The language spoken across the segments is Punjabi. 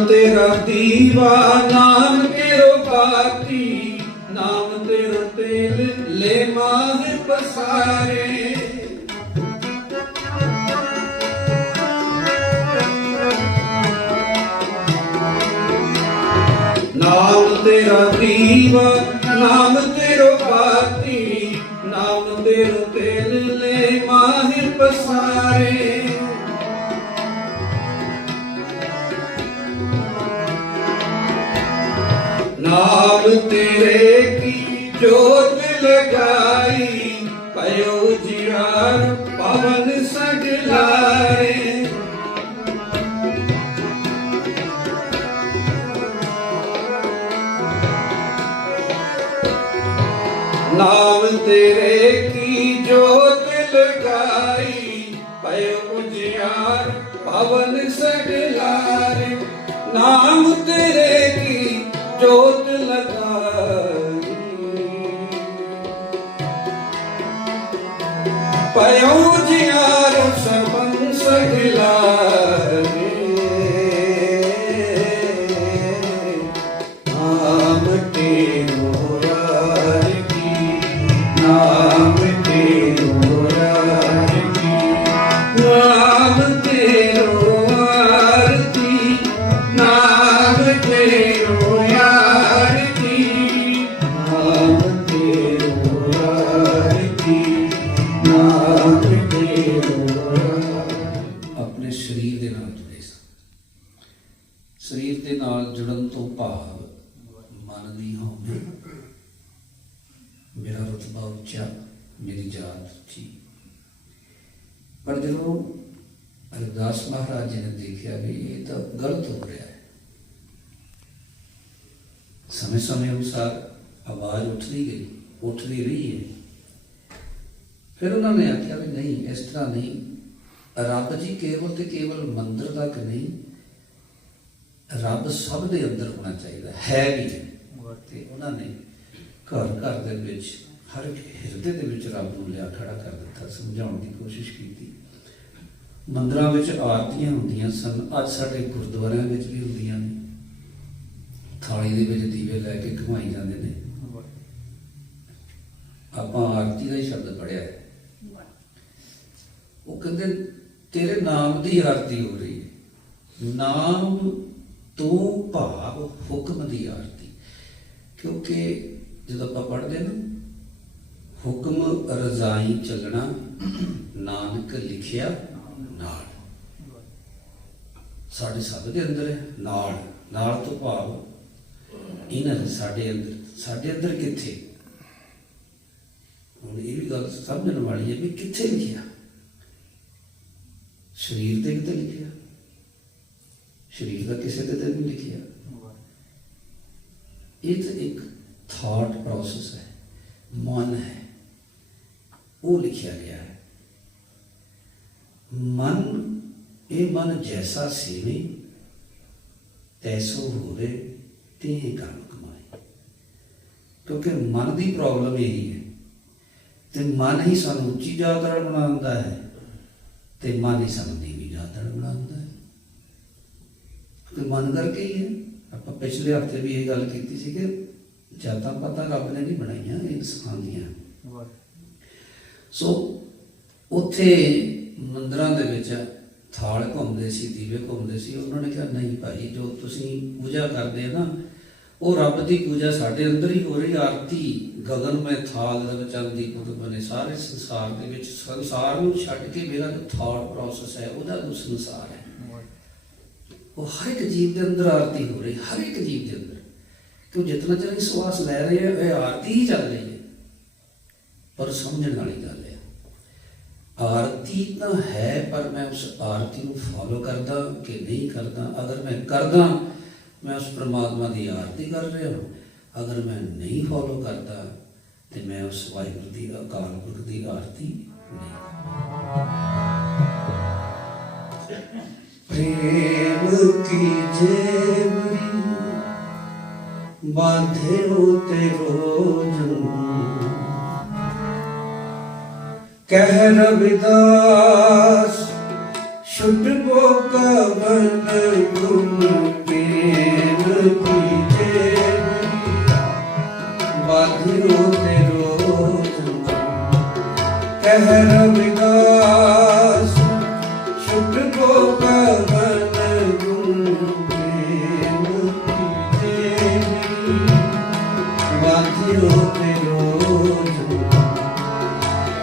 ਨਾਮ ਤੇਰਾ ਦੀਵਾ, ਨਾਮ ਤੇਰੋ ਬਾਤੀ ਨਾਮ ਤੇਰਾ ਤੇਲ ਲੈ ਮਾਹ ਪਸਾਰੇ। ਨਾਮ ਤੇਰਾ ਦੀਵਾ, ਨਾਮ ਤੇਰੋ ਨਾਮ ਤੇਰੇ ਕੀ ਜੋਤ ਲਗਾਈ? ਪਇਓ ਜਿਆਰ ਪਵਨ ਸਗਲਾਏ ਨਾਮ ਤੇਰੇ ਕੀ ਪਇਓ ਭਾਵ ਮਨ ਦੀ ਹੋਂਦ ਮੇਰਾ ਰਤਬਾ ਉੱਚਾ, ਮੇਰੀ ਜਾਤ ਉੱਚੀ। ਪਰ ਜਦੋਂ ਅਰਦਾਸ ਮਹਾਰਾਜ ਜੀ ਨੇ ਦੇਖਿਆ ਵੀ ਇਹ ਤਾਂ ਗਲਤ ਹੋ ਰਿਹਾ ਹੈ ਸਮੇਂ ਸਮੇਂ ਅਨੁਸਾਰ ਆਵਾਜ਼ ਉੱਠਦੀ ਗਈ ਉੱਠਦੀ ਰਹੀ ਹੈ। ਫਿਰ ਉਹਨਾਂ ਨੇ ਆਖਿਆ ਵੀ ਨਹੀਂ, ਇਸ ਤਰ੍ਹਾਂ ਨਹੀਂ। ਰੱਬ ਜੀ ਕੇਵਲ ਤੇ ਕੇਵਲ ਮੰਦਰ ਤੱਕ ਨਹੀਂ ਰੱਬ ਸਭ ਦੇ ਅੰਦਰ ਹੋਣਾ ਚਾਹੀਦਾ, ਹੈ ਵੀ ਹੈ। ਤੇ ਉਹਨਾਂ ਨੇ ਘਰ ਘਰ ਦੇ ਵਿੱਚ, ਹਰ ਇੱਕ ਹਿਰਦੇ ਦੇ ਵਿੱਚ ਰੱਬ ਨੂੰ ਲਿਆ ਖੜਾ ਕਰ ਦਿੱਤਾ, ਸਮਝਾਉਣ ਦੀ ਕੋਸ਼ਿਸ਼ ਕੀਤੀ। ਮੰਦਰਾਂ ਵਿੱਚ ਆਰਤੀਆਂ ਹੁੰਦੀਆਂ ਸਨ, ਅੱਜ ਸਾਡੇ ਗੁਰਦੁਆਰਿਆਂ ਵਿੱਚ ਵੀ ਹੁੰਦੀਆਂ ਨੇ। ਥਾਲੀ ਦੇ ਵਿੱਚ ਦੀਵੇ ਲੈ ਕੇ ਘੁਮਾਈ ਜਾਂਦੇ ਨੇ। ਆਪਾਂ ਆਰਤੀ ਦਾ ਹੀ ਸ਼ਬਦ ਪੜਿਆ ਹੈ। ਉਹ ਕਹਿੰਦੇ, ਤੇਰੇ ਨਾਮ ਦੀ ਆਰਤੀ ਹੋ ਰਹੀ ਹੈ। ਨਾਮ ਤੋਂ ਭਾਵ ਹੁਕਮ ਦੀ ਆਰਤੀ। ਕਿਉਂਕਿ ਜਦੋਂ ਆਪਾਂ ਪੜ੍ਹਦੇ ਨਾ, ਹੁਕਮ ਰਜ਼ਾਈ ਚੱਲਣਾ, ਨਾਨਕ ਲਿਖਿਆ ਨਾਲ। ਸਾਡੇ ਸਭ ਦੇ ਅੰਦਰ ਹੈ, ਨਾਲ। ਨਾਲ ਤੋਂ ਭਾਵ ਇਹਨਾਂ ਦੇ ਸਾਡੇ ਅੰਦਰ। ਸਾਡੇ ਅੰਦਰ ਕਿੱਥੇ? ਹੁਣ ਇਹ ਵੀ ਗੱਲ ਸਮਝਣ ਵਾਲੀ ਹੈ ਵੀ ਕਿੱਥੇ ਲਿਖਿਆ? ਸਰੀਰ ਤੇ ਕਿਤੇ ਲਿਖਿਆ। ਸਰੀਰ ਦਾ ਕਿਸੇ ਤੇ ਤਾਂ ਵੀ ਲਿਖਿਆ। ਇਹ ਤਾਂ ਇੱਕ ਥਾਟ ਪ੍ਰੋਸੈਸ ਹੈ, ਮਨ ਹੈ। ਉਹ ਲਿਖਿਆ ਗਿਆ ਹੈ। ਮਨ, ਇਹ ਮਨ ਜੈਸਾ ਸੇਵੇ ਤੈਸੋ ਹੋਵੇ ਤੇ ਕਰਮ ਕਮਾਏ ਕਿਉਂਕਿ ਮਨ ਦੀ ਪ੍ਰੋਬਲਮ ਇਹੀ ਹੈ। ਤੇ ਮਨ ਹੀ ਸਾਨੂੰ ਉੱਚੀ ਜਾਤਰਾ ਬਣਾਉਂਦਾ ਹੈ ਤੇ ਮਨ ਹੀ ਸਾਨੂੰ ਨੀਵੀਂ ਜਾਤਰਾ ਬਣਾਉਂਦਾ ਕਿ ਮਨ ਕਰਕੇ ਹੀ ਹੈ। ਆਪਾਂ ਪਿਛਲੇ ਹਫ਼ਤੇ ਵੀ ਇਹ ਗੱਲ ਕੀਤੀ ਸੀ ਕਿ ਜਾਤਾਂ ਪਤਾ ਰੱਬ ਨੇ ਨਹੀਂ ਬਣਾਈਆਂ ਇਹ ਇਨਸਾਨ ਦੀਆਂ। ਸੋ ਉੱਥੇ ਮੰਦਰਾਂ ਦੇ ਵਿੱਚ ਥਾਲ ਘੁੰਮਦੇ ਸੀ ਦੀਵੇ ਘੁੰਮਦੇ ਸੀ ਉਹਨਾਂ ਨੇ ਕਿਹਾ ਨਹੀਂ ਭਾਈ ਜੋ ਤੁਸੀਂ ਪੂਜਾ ਕਰਦੇ ਆ ਨਾ ਉਹ ਰੱਬ ਦੀ ਪੂਜਾ ਸਾਡੇ ਅੰਦਰ ਹੀ ਹੋ ਰਹੀ ਆਰਤੀ ਗਗਨਮੈ ਥਾਲ ਦੇ ਵਿੱਚ ਆਂਦੀ ਪੁੱਤ ਬਨੇ ਸਾਰੇ ਸੰਸਾਰ ਦੇ ਵਿੱਚ ਸੰਸਾਰ ਨੂੰ ਛੱਡ ਕੇ ਮੇਰਾ ਜੋ ਥਾਟ ਪ੍ਰੋਸੈਸ ਹੈ ਉਹਦਾ ਸੰਸਾਰ ਹੈ ਉਹ ਹਰ ਇੱਕ ਜੀਵ ਦੇ ਅੰਦਰ ਆਰਤੀ ਹੋ ਰਹੀ, ਹਰ ਇੱਕ ਜੀਵ ਦੇ ਅੰਦਰ। ਕਿਉਂ ਜਿਤਨਾ ਚਿਰ ਇਹ ਸਵਾਸ ਲੈ ਰਹੇ ਆ ਇਹ ਆਰਤੀ ਹੀ ਚੱਲ ਰਹੀ ਹੈ। ਪਰ ਸਮਝਣ ਵਾਲੀ ਗੱਲ ਹੈ, ਆਰਤੀ ਤਾਂ ਹੈ, ਪਰ ਮੈਂ ਉਸ ਆਰਤੀ ਨੂੰ ਫੋਲੋ ਕਰਦਾ ਕਿ ਨਹੀਂ ਕਰਦਾ? ਅਗਰ ਮੈਂ ਕਰਦਾ, ਮੈਂ ਉਸ ਪ੍ਰਮਾਤਮਾ ਦੀ ਆਰਤੀ ਕਰ ਰਿਹਾ ਹਾਂ। ਅਗਰ ਮੈਂ ਨਹੀਂ ਫੋਲੋ ਕਰਦਾ, ਤੇ ਮੈਂ ਉਸ ਵਾਹਿਗੁਰੂ ਦੀ ਅਕਾਲ ਪੁਰਖ ਦੀ ਆਰਤੀ ਨਹੀਂ ਕਰਦਾ। प्रेम की जेवरी बांधे होते रोज कह रविदास छुटको कवन गुम प्रेम की जेवरी बांधे होते रोज कह रविदास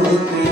teu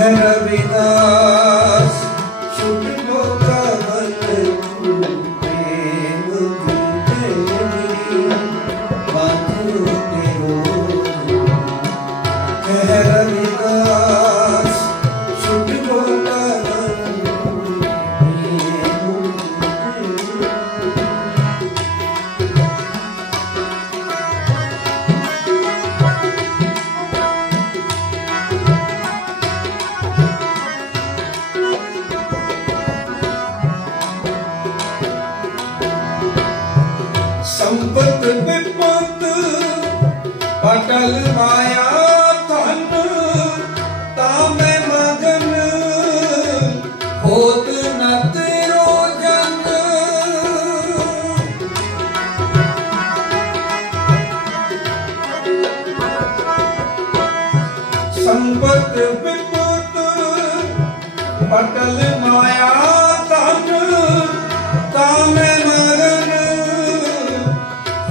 है रविदास ਸੰਪਤ ਵਿਪਤ ਅਟਲ ਮਾਇਆ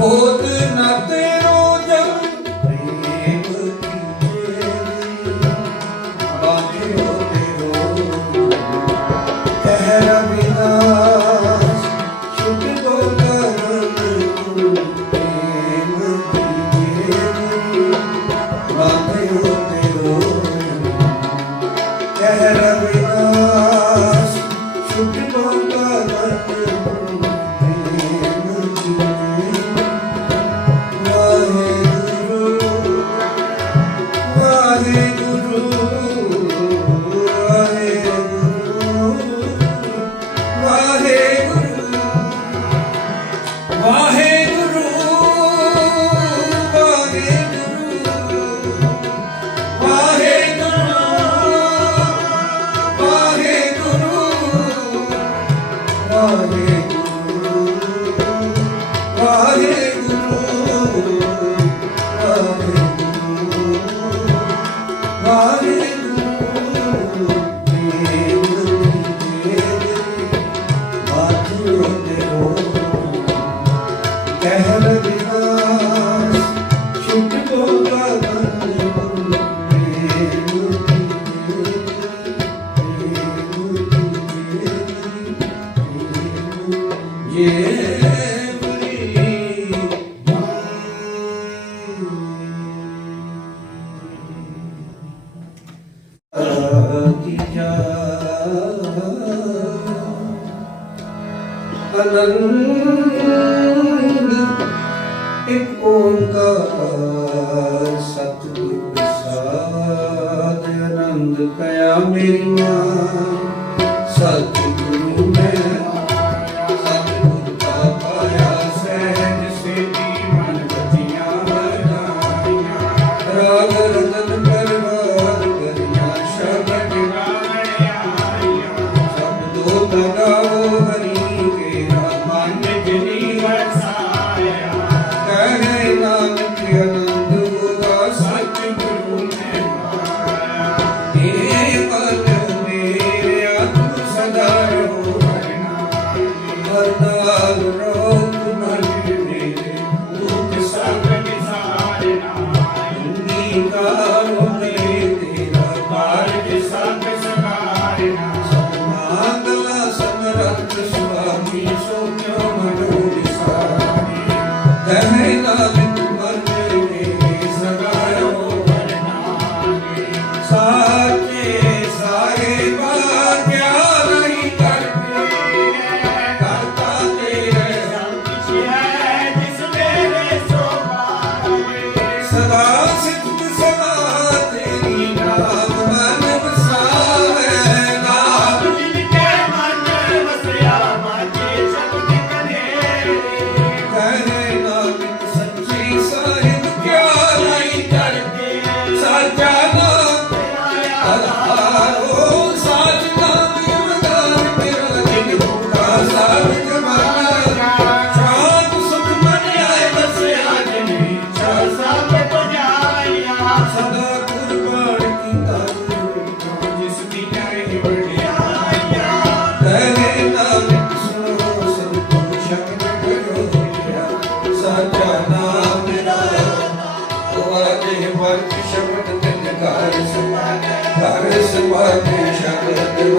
我我 ਆਨੰਦ ਕਇਆ ਮੇਰੀਆਂ ਕਹੇ ਨਾਨਕ ਮਨ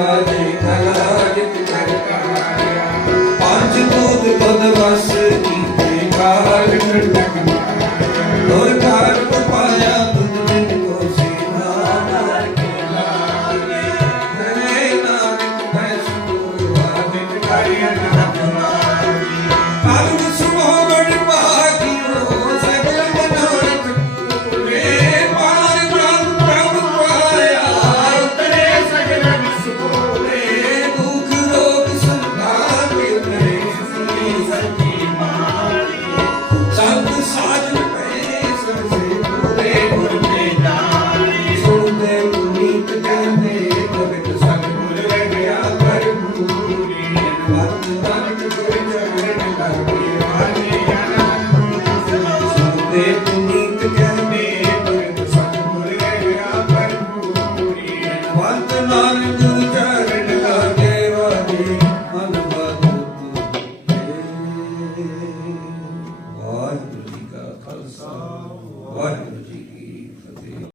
ਵਾਰੇ ਥਲਾ ਜਿਤ ਕਰ ਕਾਇਆ ਪੰਜ ਦੂਤ ਪਦ ਵਸ ਕੀਤੇ ਕਾਲ ਕਟਕ Excelente.